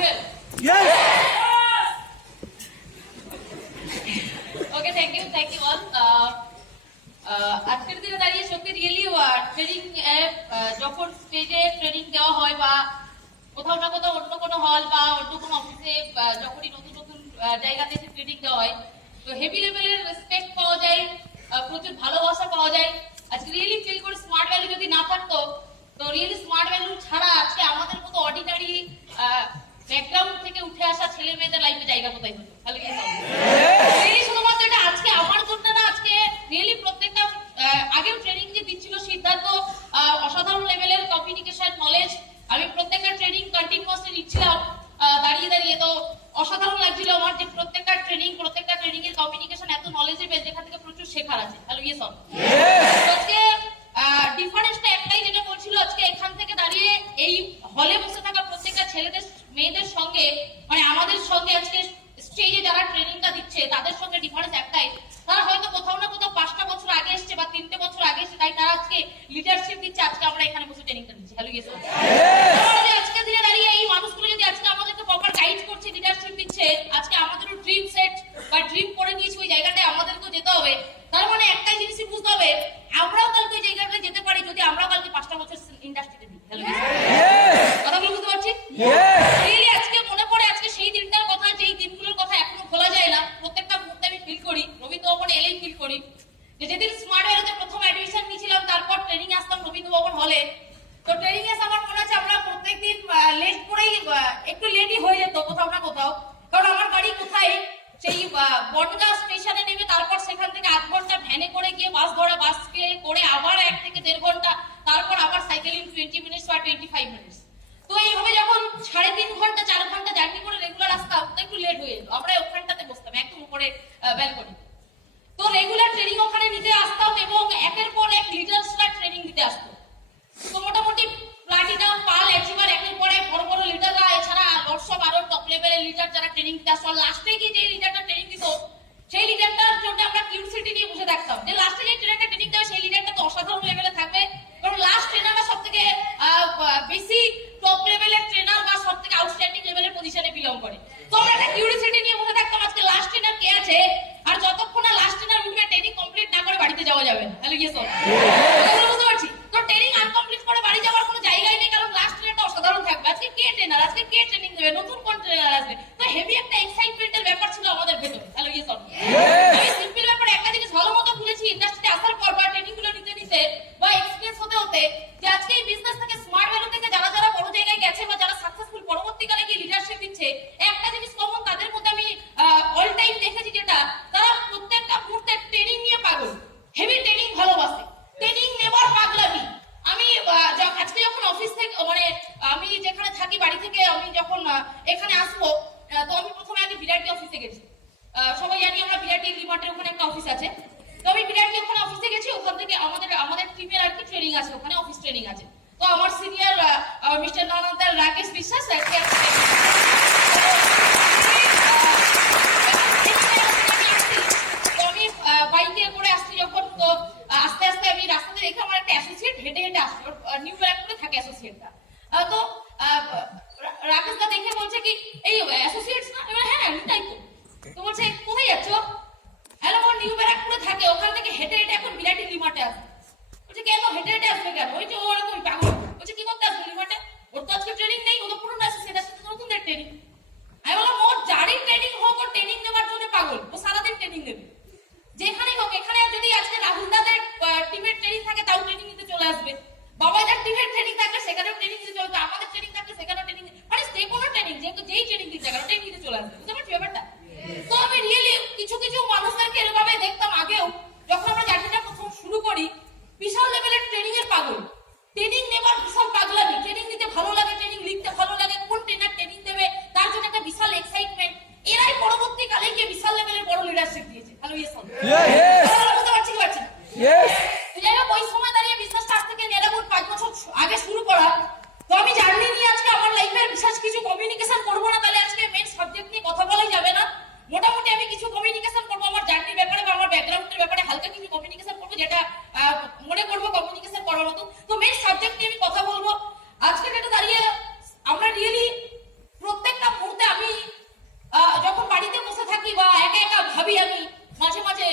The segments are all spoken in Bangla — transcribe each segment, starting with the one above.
Yes. yes. okay, thank you, thank you all. Uh, uh, আজকের দিনে দাঁড়িয়ে সত্যি রিয়েলি ট্রেনিং uh, যখন স্টেজে ট্রেনিং দেওয়া হয় বা কোথাও না কোথাও অন্য কোনো হল বা অন্য কোনো অফিসে যখনই নতুন নতুন জায়গাতে এসে ট্রেনিং দেওয়া হয় তো হেভি লেভেলের রেসপেক্ট পাওয়া যায় প্রচুর ভালোবাসা পাওয়া যায় আজকে রিয়েলি ফিল করে স্মার্ট ভ্যালু যদি না থাকতো তো রিয়েলি স্মার্ট ভ্যালু ছাড়া আজকে আমাদের মতো অর্ডিনারি ব্যাকগ্রাউন্ড থেকে উঠে আসা ছেলে মেয়েদের লাইফে জায়গা কোথায় হতো তাহলে হ্যাঁ। শুধুমাত্র এটা আজকে আমার জন্য না আজকে রিয়েলি প্রত্যেকটা আগেও ট্রেনিং যে দিচ্ছিল সিদ্ধান্ত অসাধারণ লেভেলের কমিউনিকেশন নলেজ আমি একশো বারো টপ লেভেলের লিডার যারা ট্রেনিং দিতে আসতো লাস্টে গিয়ে যে লিডারটা ট্রেনিং দিত, সেই লিডারটার জন্য আমরা কিউরিসিটি নিয়ে বসে থাকতাম। যে লাস্টে যে ট্রেনারটা ট্রেনিং দেবে সেই লিডারটা তো অসাধারণ লেভেলে থাকবে। কারণ লাস্ট ট্রেনাররা সব থেকে বেশি টপ লেভেলের ট্রেনার বা সব থেকে আউটস্ট্যান্ডিং লেভেলের পজিশনে বিলং করে। তোমরা করে বাড়ি যাওয়ার কোনো জায়গাই নেই কারণ লাস্ট ডিনারটা অসাধারণ থাকবে। আজকে কে ট্রেনার আজকে কে ট্রেনিং দেবে? নতুন কোন ট্রেনার আসবে? হেভি একটা এক্সাইটমেন্টের ব্যাপার ছিল আমাদের ভেতর। তাহলে ইয়েস আমি সিম্পল ব্যাপারে একটা জিনিস ভালো মতো ভুলেছি ইন্ডাস্ট্রিতে আসার পর বা ট্রেনিংগুলো নিউ করে থাকে অ্যাসোসিয়েটরা এইভাবেই আমি। মাঝে মাঝে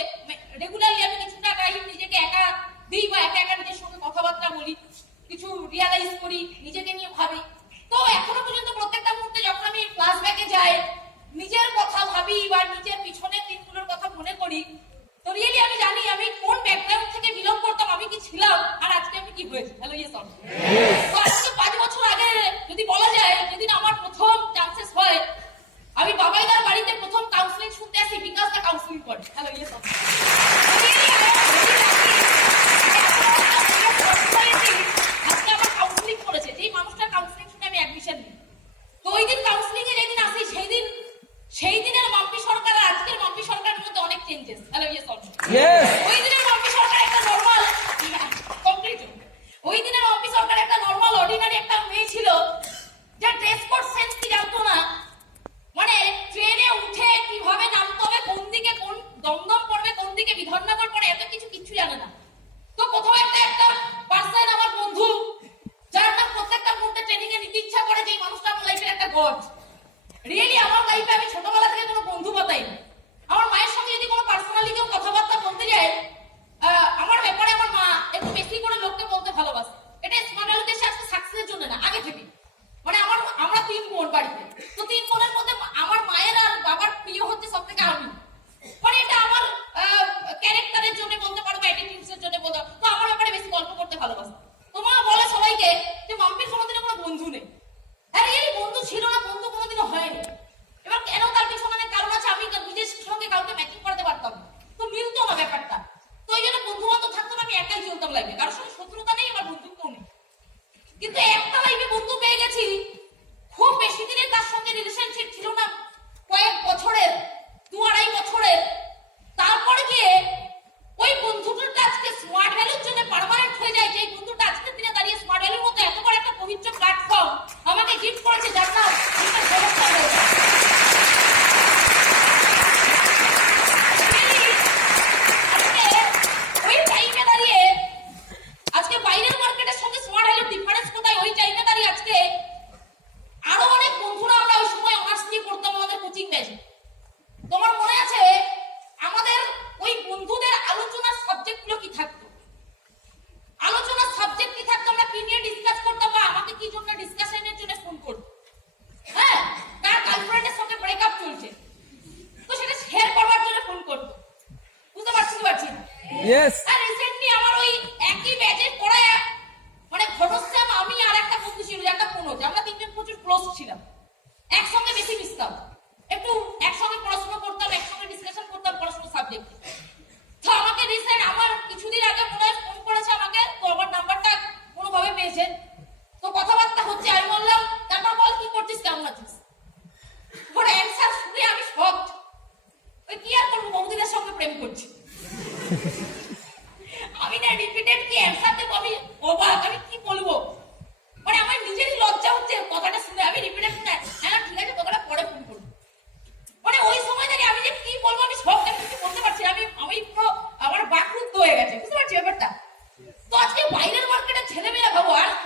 রেগুলারলি আমি কিছু না নিজেকে একা দিই বা একা একা নিজের সঙ্গে কথাবার্তা বলি কিছু রিয়ালাইজ করি নিজেকে নিয়ে ভাবি। তো এখনও পর্যন্ত প্রত্যেকটা মুহূর্তে যখন আমি ফ্ল্যাশব্যাকে যাই নিজের কথা ভাবি বা নিজের পিছনের দিনগুলোর কথা মনে করি তো রিয়েলি আমি জানি আমি কোন ব্যাকগ্রাউন্ড থেকে বিলম্ব করতাম আমি কি ছিলাম আর আজকে আমি কি হয়েছি। হ্যালো ইয়েস তো আজকে পাঁচ বছর আগে যদি বলা যায় যেদিন আমার প্রথম চান্সেস হয় আমি বাবাইদার বাড়িতে প্রথম কাউন্সিলিং শুনতে আসি বিকাশ দা কাউন্সিলিং করে। হ্যালো ইয়েস মানুষটা কাউন্সিলিং অ্যাডমিশন নিই। তো ওই দিন কাউন্সিলিং সেই দিনের মাম্পি সরকার আজকের মাম্পি সরকারের মধ্যে অনেক চেঞ্জেস হ্যালো ইয়েস অলসো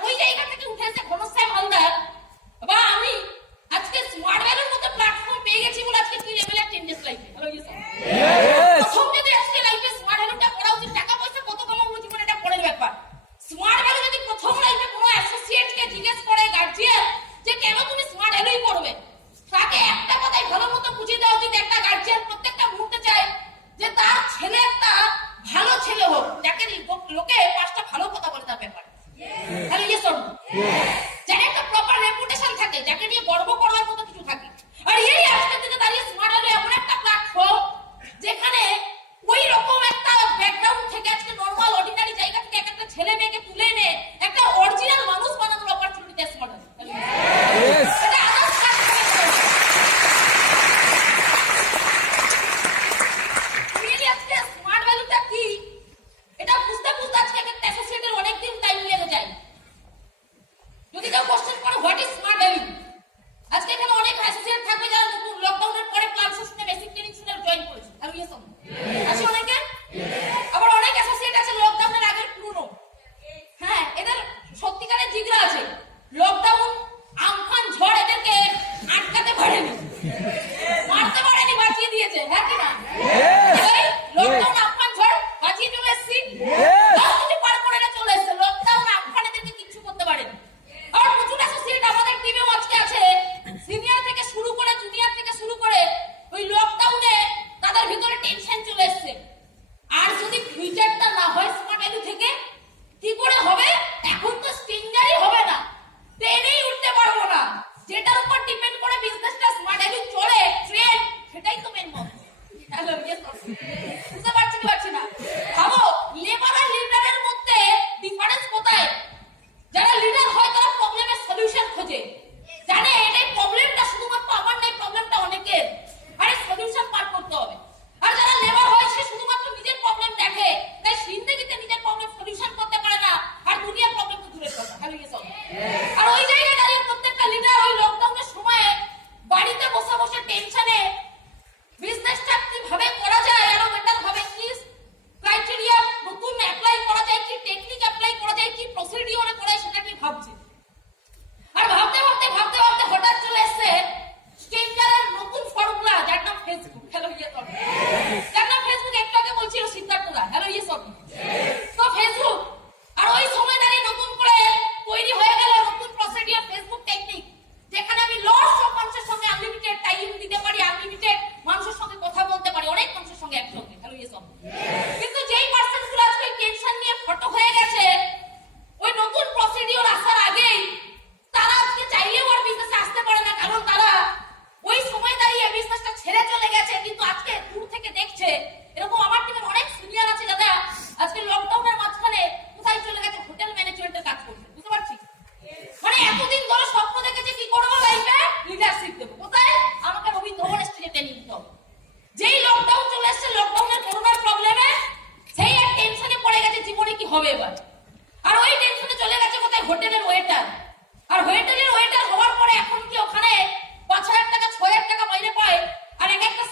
ওই জায়গা থেকে উঠে এসে ছেলে মেয়েকে তুলে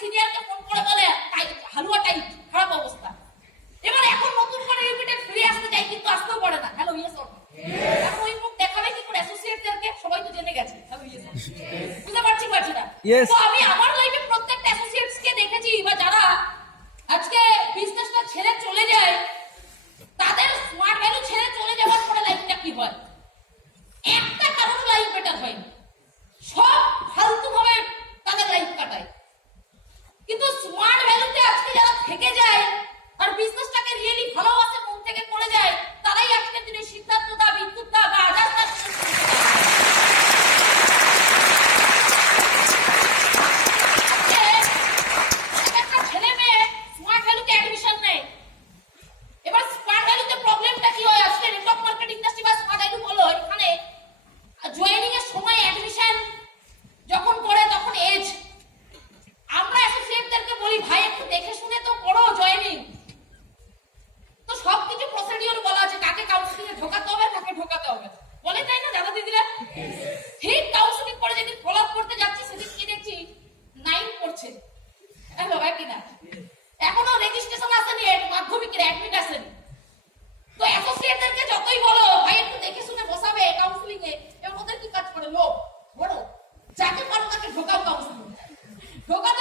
সিনিয়রকে ফোন করে বলে টাইট হালুয়া টাইট খারাপ অবস্থা। এবার এখন নতুন করে ইউপিটেড ফিরে আসতে চাই কিন্তু আসতেও পারে না। হ্যালো ইয়েস অর এখন ওই মুখ দেখাবে কি করে? অ্যাসোসিয়েটদেরকে সবাই তো জেনে গেছে। হ্যালো ইয়েস বুঝতে পারছি পারছি না। তো Look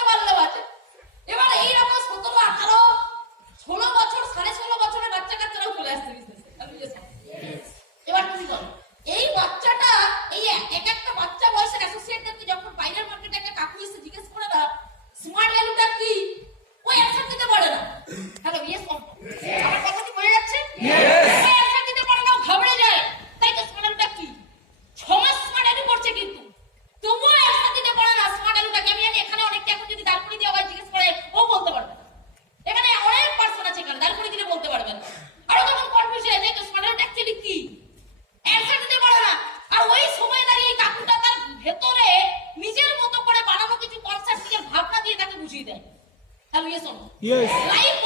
Yes.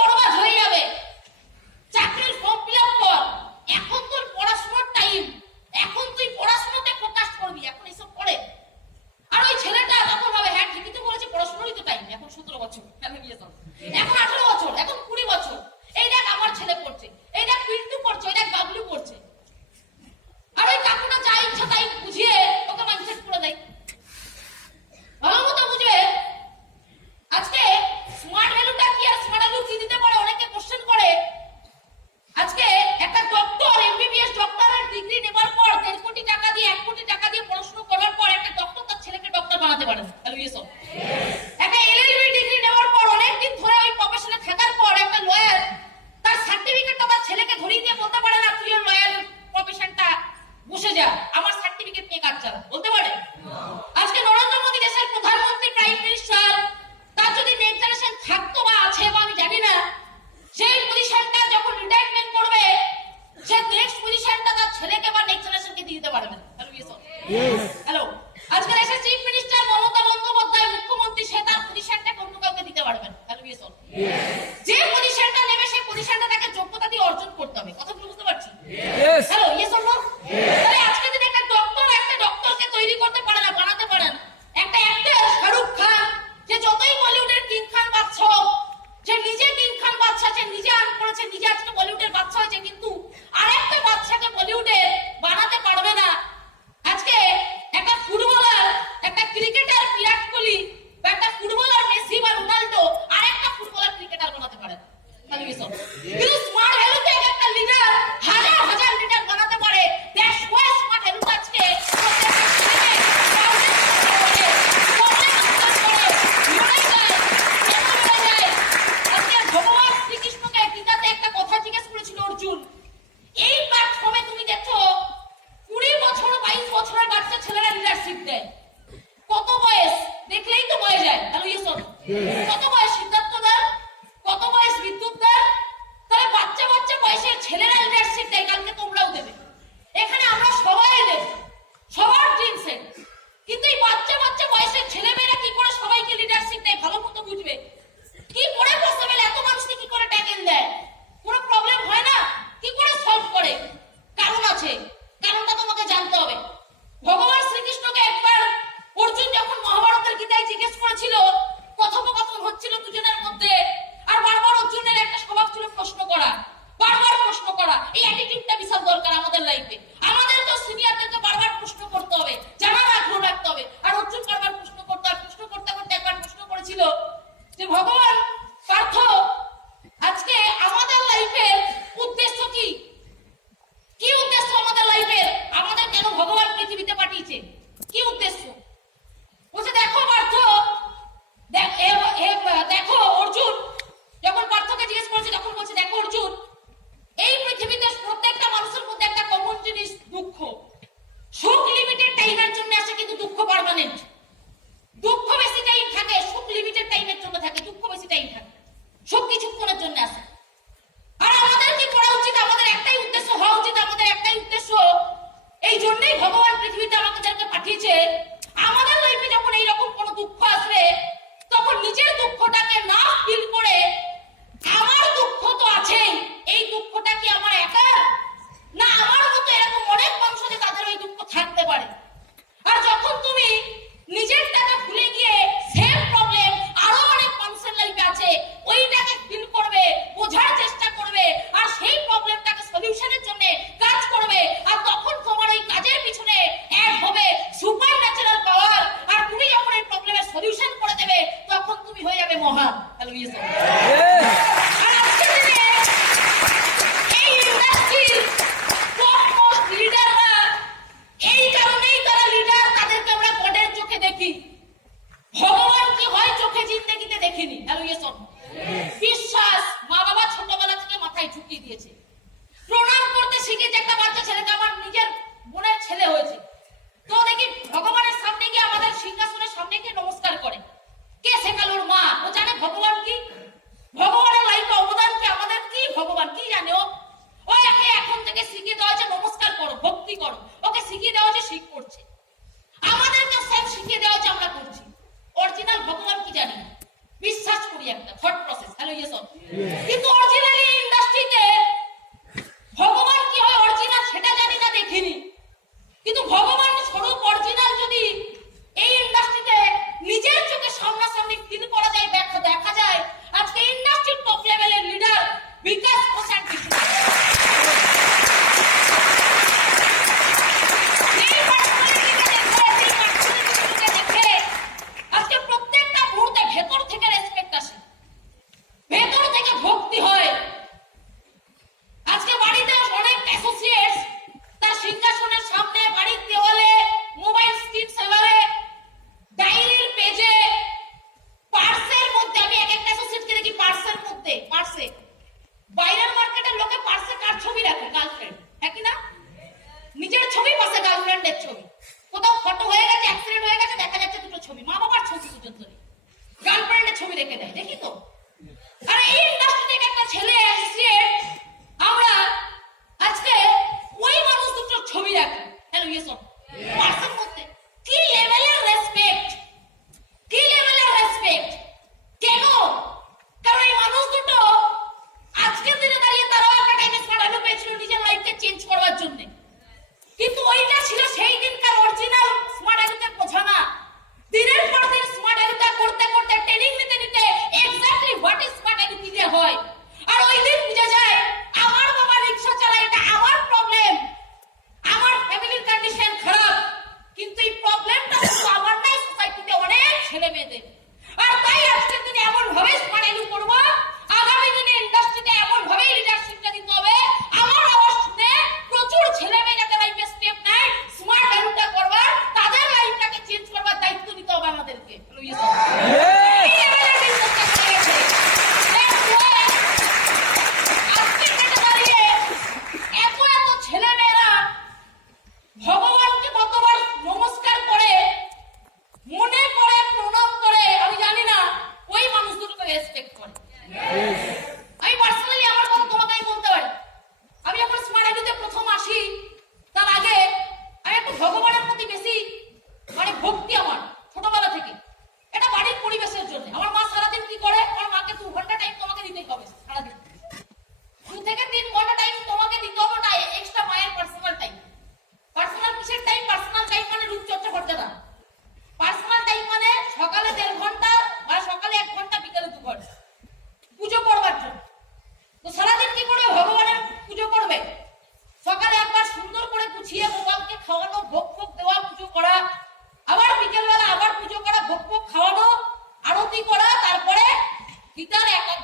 Yes. Então tá দিয়েছেন ভগবান কি হয় চোখে জিন্দগিতে দেখিনি হ্যালো ইয়েস বিশ্বাস মা বাবা ছোটবেলা থেকে মাথায় ঝুঁকি দিয়েছে। প্রণাম করতে শিখেছে একটা বাচ্চা ছেলেকে আমার নিজের বোনের ছেলে হয়েছে তো দেখি ভগবানের সামনে গিয়ে আমাদের সিংহাসনের সামনে গিয়ে নমস্কার করে কে ওর মা? ও জানে ভগবান কি? ভগবানের লাইফে অবদান কি? আমাদের কি? ভগবান কি জানে ও? এখন থেকে শিখিয়ে দেওয়া হচ্ছে নমস্কার করো ভক্তি করো। ওকে শিখিয়ে দেওয়া হচ্ছে শিখ করছে। আমাদেরকে সব শিখিয়ে দেওয়া হচ্ছে আমরা করছি। অরিজিনাল ভগবান কি জানি? বিশ্বাস করি একটা থট প্রসেস হ্যালো ইয়েস কিন্তু অরিজিনাল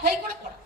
はいこれこれ